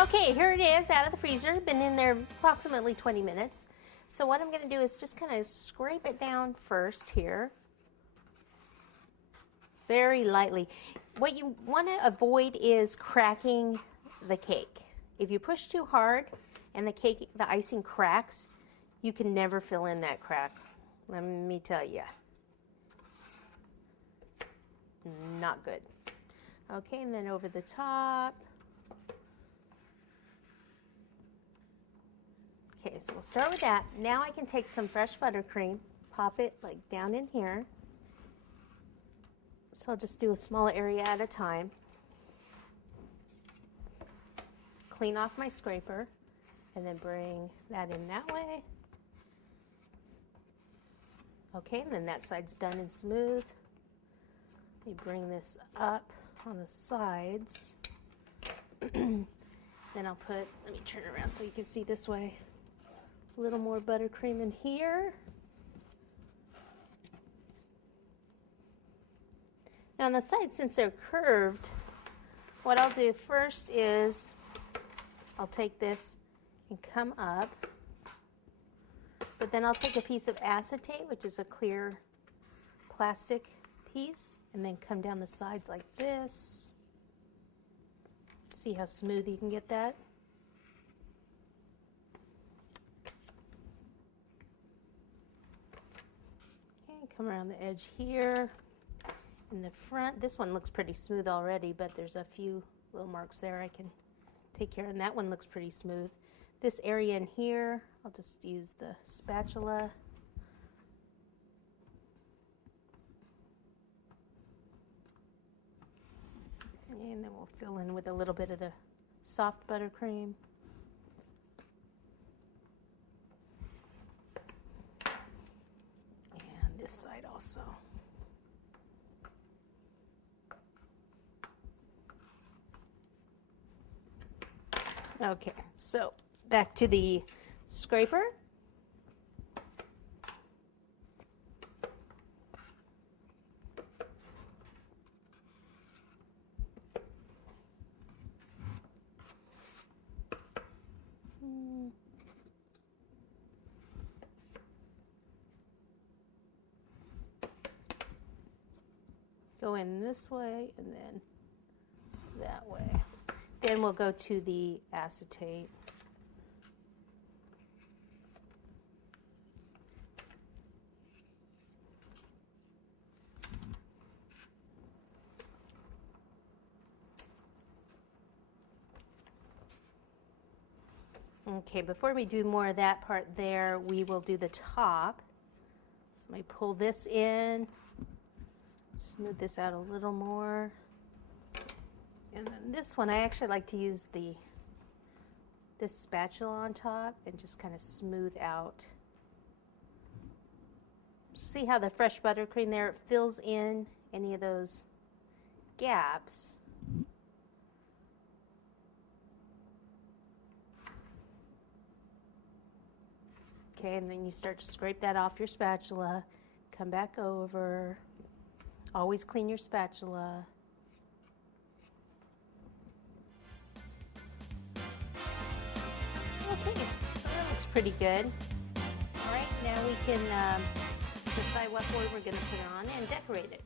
Okay, here it is out of the freezer. Been in there approximately 20 minutes. So what I'm going to do is just kind of scrape it down first here. Very lightly. What you want to avoid is cracking the cake. If you push too hard and the icing cracks, you can never fill in that crack. Let me tell you. Not good. Okay, and then over the top. Okay, so we'll start with that. Now I can take some fresh buttercream, pop it like down in here. So I'll just do a small area at a time. Clean off my scraper and then bring that in that way. Okay, and then that side's done and smooth. You bring this up on the sides. Then I'll put, let me turn around so you can see this way. A little more buttercream in here. Now on the sides, since they're curved, what I'll do first is I'll take this and come up, but then I'll take a piece of acetate, which is a clear plastic piece, and then come down the sides like this. See how smooth you can get that? Okay, come around the edge here. In the front, this one looks pretty smooth already, but there's a few little marks there I can take care of, and that one looks pretty smooth. This area in here, I'll just use the spatula. And then we'll fill in with a little bit of the soft buttercream. And this side also. Okay, so back to the scraper. Go in this way and then that way. Then we'll go to the acetate. Okay, before we do more of that part there, we will do the top. So let me pull this in, smooth this out a little more. And then this one, I actually like to use this spatula on top and just kind of smooth out. See how the fresh buttercream there fills in any of those gaps. Okay, and then you start to scrape that off your spatula, come back over, always clean your spatula. Okay, so that looks pretty good. All right, now we can decide what board we're going to put it on and decorate it.